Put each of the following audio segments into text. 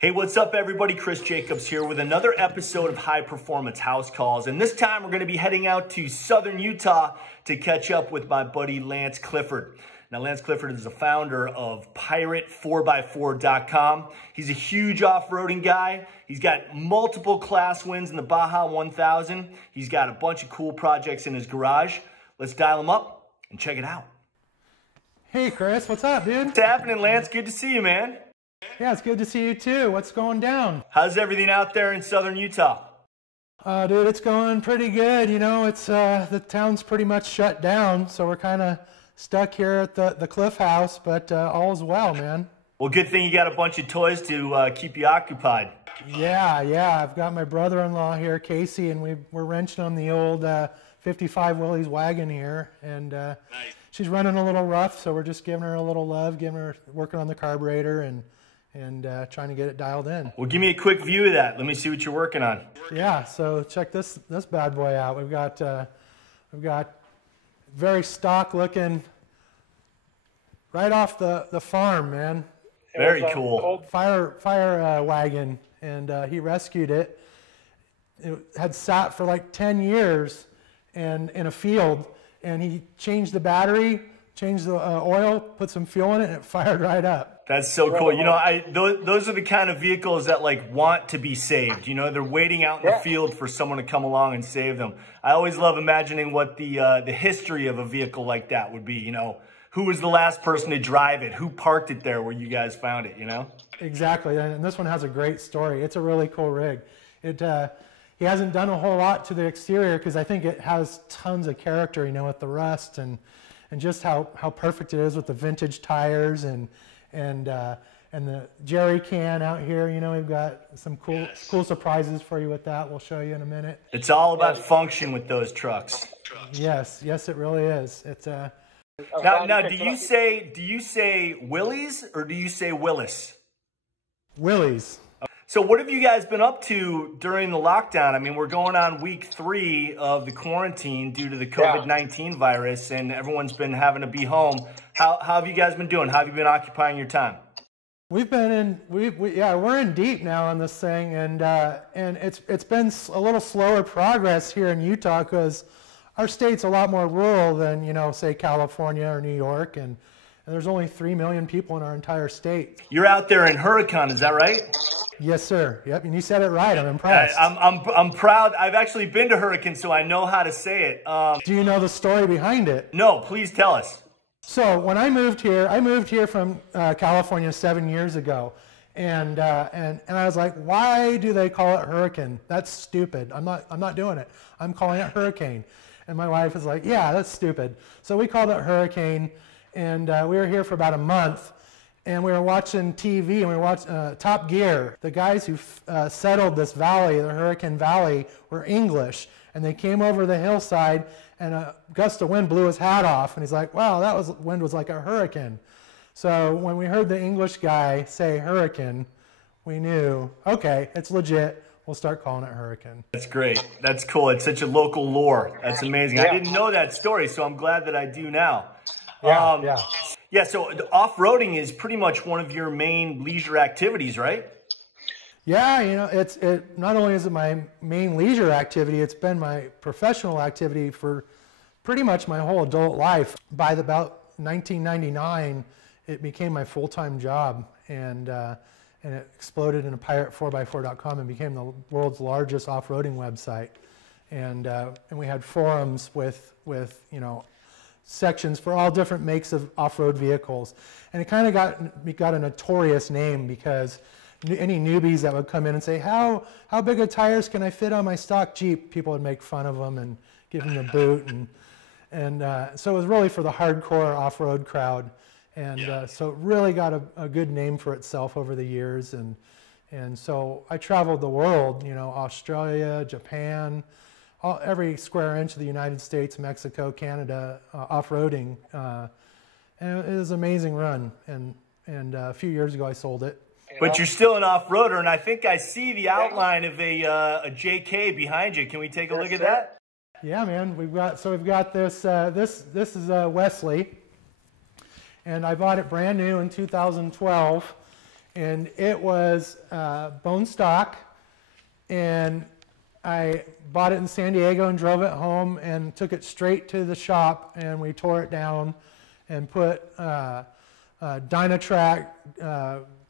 Hey, what's up everybody? Chris Jacobs here with another episode of High Performance House Calls. And this time we're going to be heading out to southern Utah to catch up with my buddy Lance Clifford. Now, Lance Clifford is the founder of Pirate4x4.com. He's a huge off-roading guy. He's got multiple class wins in the Baja 1000. He's got a bunch of cool projects in his garage. Let's dial him up and check it out. Hey Chris, what's up, dude? What's happening, Lance? Good to see you, man. Yeah, it's good to see you too. What's going down? How's everything out there in southern Utah? Dude, it's going pretty good. You know, it's the town's pretty much shut down, so we're kind of stuck here at the Cliff House, but all's well, man. Well, good thing you got a bunch of toys to keep you occupied. Yeah. I've got my brother-in-law here, Casey, and we're wrenching on the old 55 Willys wagon here, and nice. She's running a little rough, so we're just giving her a little love, working on the carburetor and trying to get it dialed in. Well, give me a quick view of that. Let me see what you're working on. Yeah, so check this bad boy out. We've got very stock looking, right off the farm, man. Very cool. Fire wagon, and he rescued it. It had sat for like 10 years and in a field, and he changed the battery, changed the oil, put some fuel in it, and it fired right up. That's so cool. You know, those are the kind of vehicles that like want to be saved. You know, they're waiting out in the field for someone to come along and save them. I always love imagining what the history of a vehicle like that would be. You know, who was the last person to drive it? Who parked it there where you guys found it, you know? Exactly, and this one has a great story. It's a really cool rig. He hasn't done a whole lot to the exterior because I think it has tons of character, you know, with the rust and just how perfect it is with the vintage tires and the jerry can out here. You know, we've got some cool surprises for you with that. We'll show you in a minute. It's all about function with those trucks. Yes, it really is. It's Now, do you say Willys or do you say Willis? Willys. So what have you guys been up to during the lockdown? I mean, we're going on week 3 of the quarantine due to the COVID-19 virus, and everyone's been having to be home. How have you guys been doing? How have you been occupying your time? We're in deep now on this thing, and it's been a little slower progress here in Utah because our state's a lot more rural than, you know, say California or New York, and there's only 3 million people in our entire state. You're out there in Hurricane, is that right? Yes, sir. Yep, and you said it right. I'm impressed. I'm proud. I've actually been to Hurricane, so I know how to say it. Do you know the story behind it? No, please tell us. So when I moved here from California 7 years ago, and I was like, why do they call it Hurricane? That's stupid. I'm not doing it. I'm calling it Hurricane. And my wife was like, yeah, that's stupid. So we called it Hurricane, and we were here for about a month. And we were watching TV, and we were watching Top Gear. The guys who settled this valley, the Hurricane Valley, were English. And they came over the hillside, and a gust of wind blew his hat off. And he's like, wow, wind was like a hurricane. So when we heard the English guy say hurricane, we knew, okay, it's legit. We'll start calling it Hurricane. That's great. That's cool. It's such a local lore. That's amazing. I didn't know that story, so I'm glad that I do now. Yeah, so off-roading is pretty much one of your main leisure activities, right? Yeah, you know, it not only is it my main leisure activity, it's been my professional activity for pretty much my whole adult life. By about 1999, it became my full-time job, and it exploded into Pirate4x4.com and became the world's largest off-roading website. And we had forums with you know, sections for all different makes of off-road vehicles, and it kind of got a notorious name because any newbies that would come in and say, how big of tires can I fit on my stock Jeep, people would make fun of them and give them the boot, and so it was really for the hardcore off-road crowd, and so it really got a good name for itself over the years, and so I traveled the world, you know, Australia, Japan, every square inch of the United States, Mexico, Canada, off-roading, and it was an amazing run. And a few years ago, I sold it. But you're still an off-roader, and I think I see the outline of a JK behind you. Can we take a look at that? Yeah, man. We've got this. This is Wesley, and I bought it brand new in 2012. and it was bone stock, and I bought it in San Diego and drove it home and took it straight to the shop, and we tore it down and put Dynatrack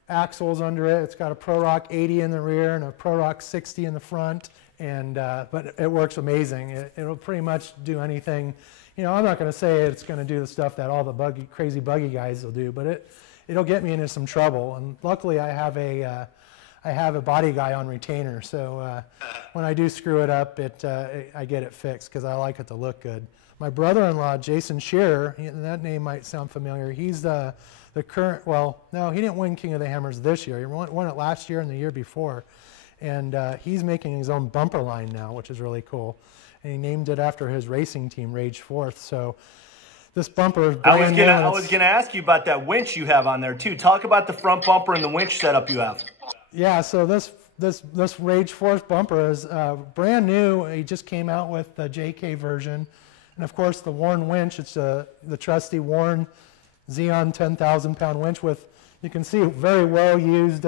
axles under it. It's got a Pro Rock 80 in the rear and a Pro Rock 60 in the front, and but it works amazing. It'll pretty much do anything. You know, I'm not going to say it's going to do the stuff that all the crazy buggy guys will do, but it'll get me into some trouble. And luckily, I have a body guy on retainer, so when I do screw it up, I get it fixed because I like it to look good. My brother-in-law, Jason Shearer, that name might sound familiar. He's the current, well, no, he didn't win King of the Hammers this year. He won it last year and the year before. And he's making his own bumper line now, which is really cool. And he named it after his racing team, Rage Forth. So this bumper is brand new. I was gonna ask you about that winch you have on there too. Talk about the front bumper and the winch setup you have. Yeah, so this Rage Forth bumper is brand new. He just came out with the JK version. And of course the Warn winch, it's the trusty Warn Xeon 10,000 pound winch with, you can see, very well used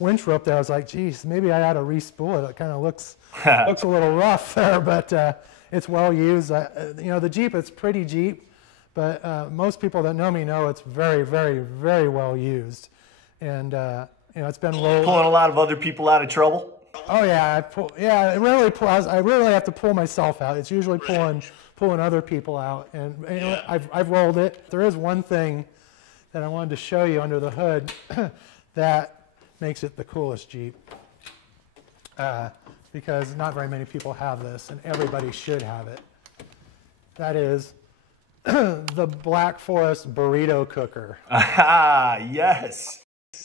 winch rope there. I was like, geez, maybe I ought to re-spool it. It kind of looks a little rough there, but it's well used. You know, the Jeep, it's pretty Jeep, but most people that know me know it's very, very, very well used. And you know, it's been rolled. Pulling a lot of other people out of trouble? Oh yeah, I rarely have to pull myself out. It's usually pulling other people out, and you know, I've rolled it. There is one thing that I wanted to show you under the hood that makes it the coolest Jeep, because not very many people have this, and everybody should have it. That is the Black Forest burrito cooker. Ah, yes.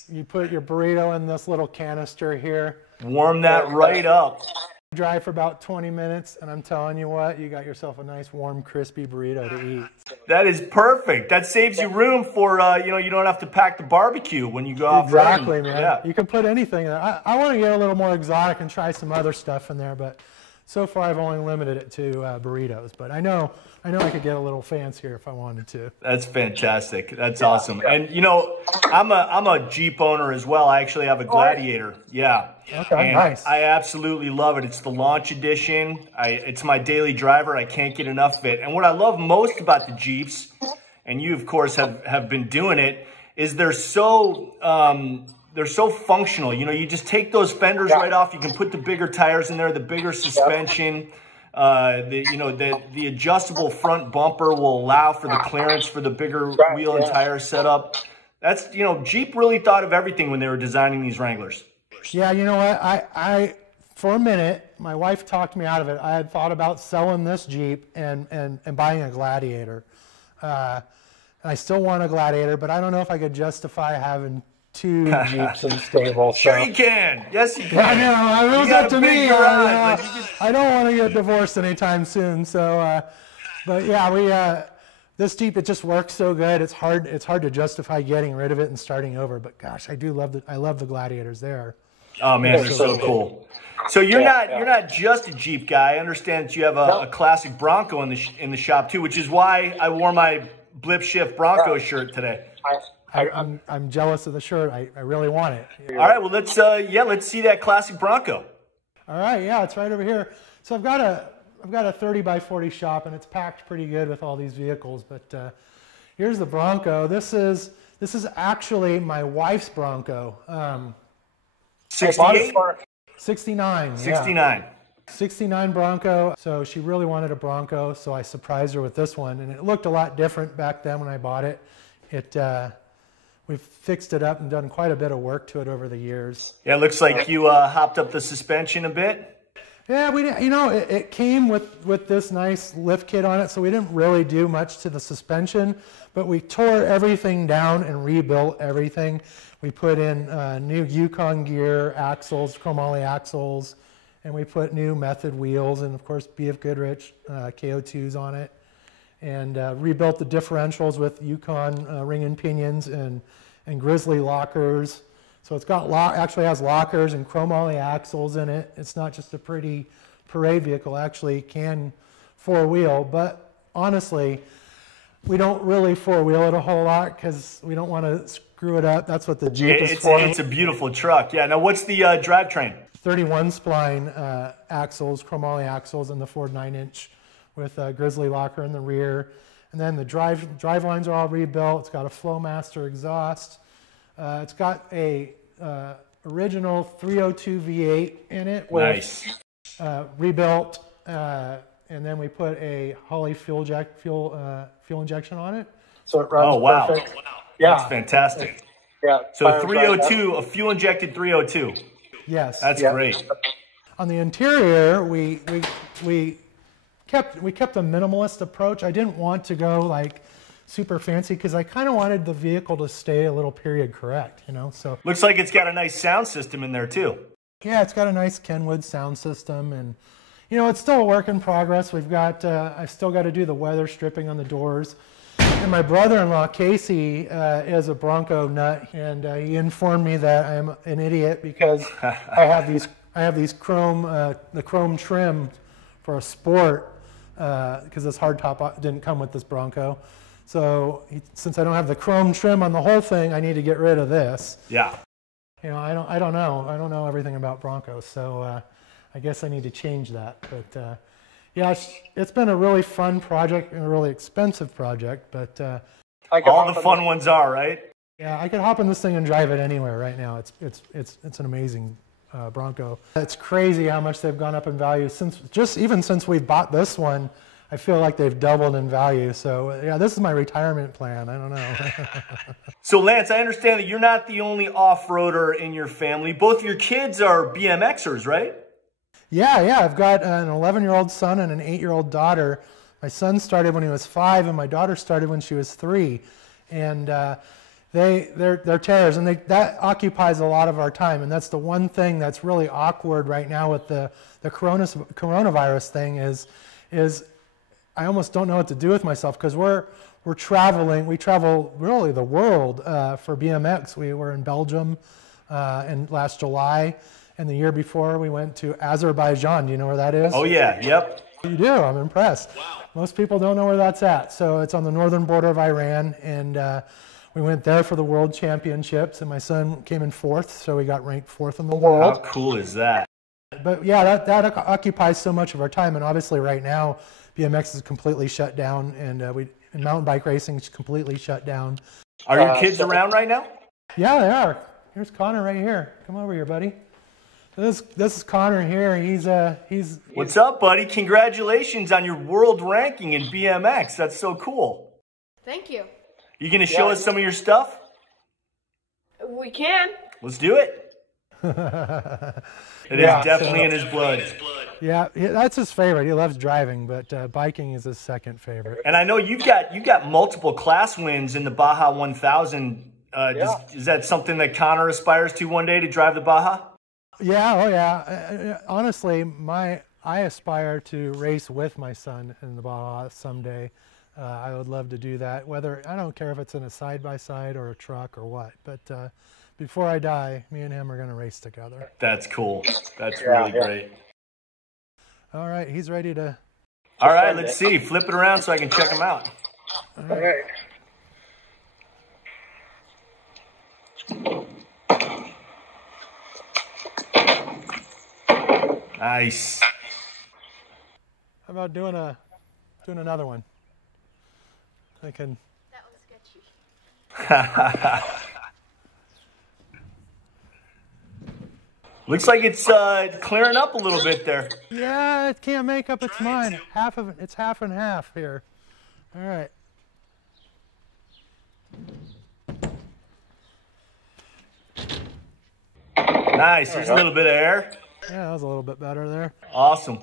You put your burrito in this little canister here. Warm that right up. Dry for about 20 minutes, and I'm telling you what, you got yourself a nice, warm, crispy burrito to eat. That is perfect. That saves you room for, you know, you don't have to pack the barbecue when you go out. Exactly, man. Yeah. You can put anything in there. I want to get a little more exotic and try some other stuff in there, but so far I've only limited it to burritos. But I know I could get a little fancier if I wanted to. That's fantastic. That's awesome. And you know, I'm a Jeep owner as well. I actually have a Gladiator. Yeah. Okay, and nice. I absolutely love it. It's the launch edition. It's my daily driver. I can't get enough of it. And what I love most about the Jeeps, and you of course have been doing it, is they're so functional. You know, you just take those fenders right off. You can put the bigger tires in there, the bigger suspension. The adjustable front bumper will allow for the clearance for the bigger wheel and tire setup. That's, you know, Jeep really thought of everything when they were designing these Wranglers. Yeah, you know what? I for a minute, my wife talked me out of it. I had thought about selling this Jeep and buying a Gladiator. I still want a Gladiator, but I don't know if I could justify having two Jeeps in the stable. Sure you can. Yes, you can. I know. It was up to me. I don't want to get divorced anytime soon. So, but yeah, this Jeep, it just works so good. It's hard to justify getting rid of it and starting over. But gosh, I love the Gladiators. There. Oh man, they're so cool. So you're not just a Jeep guy. I understand that you have a classic Bronco in the shop too, which is why I wore my Blip Shift Bronco shirt today. I'm jealous of the shirt. I really want it. All right, well let's see that classic Bronco. All right, yeah, it's right over here. So I've got a 30 by 40 shop, and it's packed pretty good with all these vehicles. But here's the Bronco. This is actually my wife's Bronco. 68? 69. 69. Yeah. 69 Bronco. So she really wanted a Bronco, so I surprised her with this one, and it looked a lot different back then when I bought it. We've fixed it up and done quite a bit of work to it over the years. Yeah, it looks like you hopped up the suspension a bit. Yeah, we didn't, you know, it came with this nice lift kit on it, so we didn't really do much to the suspension, but we tore everything down and rebuilt everything. We put in new Yukon gear, axles, chromoly axles, and we put new Method wheels and, of course, B.F. Goodrich KO2s on it, and rebuilt the differentials with Yukon ring and pinions and Grizzly lockers. So it's got actually has lockers and chromoly axles in it. It's not just a pretty parade vehicle. Actually can four-wheel. But honestly, We don't really four-wheel it a whole lot because we don't want to screw it up. That's what the Jeep is for. It's a beautiful truck. Yeah. Now, what's the drivetrain? 31 spline axles, chromoly axles, and the Ford 9-inch with a Grizzly locker in the rear. And then the drive lines are all rebuilt. It's got a Flowmaster exhaust. It's got a original 302 V8 in it. Nice. Rebuilt. And then we put a Holley fuel injection on it, so it runs perfect. Wow. Yeah, that's fantastic. Yeah. So 302, a fuel injected 302. Yes, that's great. On the interior, we kept a minimalist approach. I didn't want to go like super fancy because I kind of wanted the vehicle to stay a little period correct, you know. So looks like it's got a nice sound system in there too. Yeah, it's got a nice Kenwood sound system, and you know, it's still a work in progress. We've got, I've still got to do the weather stripping on the doors. And my brother-in-law, Casey, is a Bronco nut, and he informed me that I'm an idiot because I have these chrome, the chrome trim for a Sport, because this hardtop didn't come with this Bronco. So since I don't have the chrome trim on the whole thing, I need to get rid of this. Yeah. You know, I don't know everything about Broncos, so I guess I need to change that. But yeah, it's been a really fun project and a really expensive project. But all the fun ones are, right? Yeah, I could hop in this thing and drive it anywhere right now. It's an amazing Bronco. It's crazy how much they've gone up in value even since we bought this one. I feel like they've doubled in value. So yeah, this is my retirement plan. I don't know. So Lance, I understand that you're not the only off-roader in your family. Both your kids are BMXers, right? Yeah. I've got an 11-year-old son and an 8-year-old daughter. My son started when he was 5, and my daughter started when she was 3. And they're terrors, and that occupies a lot of our time. And that's the one thing that's really awkward right now with the coronavirus thing is I almost don't know what to do with myself because we're traveling. We travel really the world for BMX. We were in Belgium in last July, and the year before we went to Azerbaijan. Do you know where that is? Oh yeah, yep. You do. I'm impressed. Wow. Most people don't know where that's at. So it's on the northern border of Iran, and we went there for the World Championships, and my son came in 4th, so we got ranked 4th in the world. How cool is that? But yeah, that occupies so much of our time, and obviously right now BMX is completely shut down, and mountain bike racing is completely shut down. Are your kids around right now? Yeah, they are. Here's Connor right here. Come over here, buddy. This is Connor here. He's. What's up, buddy? Congratulations on your world ranking in BMX. That's so cool. Thank you. You gonna show us some of your stuff? We can. Let's do it. It is definitely in his blood. Yeah, that's his favorite. He loves driving, but biking is his second favorite. And I know you've got multiple class wins in the Baja 1000. Is that something that Connor aspires to one day, to drive the Baja? Yeah, oh yeah. Honestly, I aspire to race with my son in the Baja someday. I would love to do that. I don't care if it's in a side-by-side or a truck or what, but before I die, me and him are going to race together. That's cool. That's really great. All right, he's ready to... All right, let's see. Flip it around so I can check him out. All right. Nice. How about doing another one? I can... That was sketchy. Looks like it's clearing up a little bit there. Yeah, it can't make up its mind. It's half and half here. All right. Nice. There's a little bit of air. Yeah, that was a little bit better there. Awesome.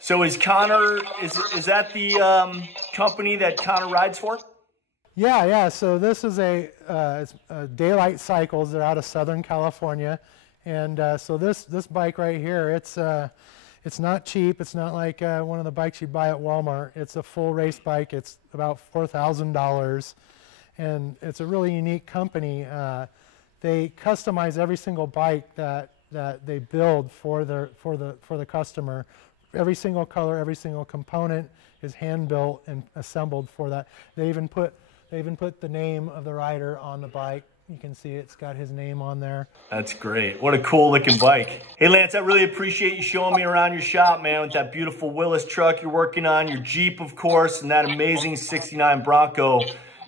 So is Connor, is that the company that Connor rides for? Yeah. So this is a Daylight Cycles. They're out of Southern California. And so this bike right here, it's not cheap. It's not like one of the bikes you buy at Walmart. It's a full race bike. It's about $4,000, and it's a really unique company. They customize every single bike that they build for the customer every single color, every single component is hand built and assembled for that. They even put the name of the rider on the bike. You can see it's got his name on there. That's great. What a cool looking bike. Hey Lance, I really appreciate you showing me around your shop, man, with that beautiful Willis truck you're working on, your Jeep, of course, and that amazing 69 Bronco,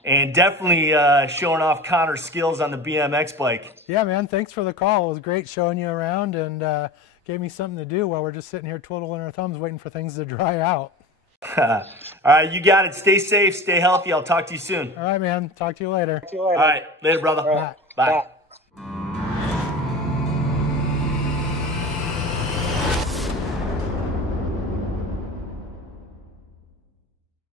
and definitely showing off Connor's skills on the BMX bike. Yeah, man, thanks for the call. It was great showing you around, and gave me something to do while we're just sitting here twiddling our thumbs waiting for things to dry out. All right, you got it. Stay safe, stay healthy. I'll talk to you soon. All right, man. Talk to you later. All right, later, brother. Bye. Bye.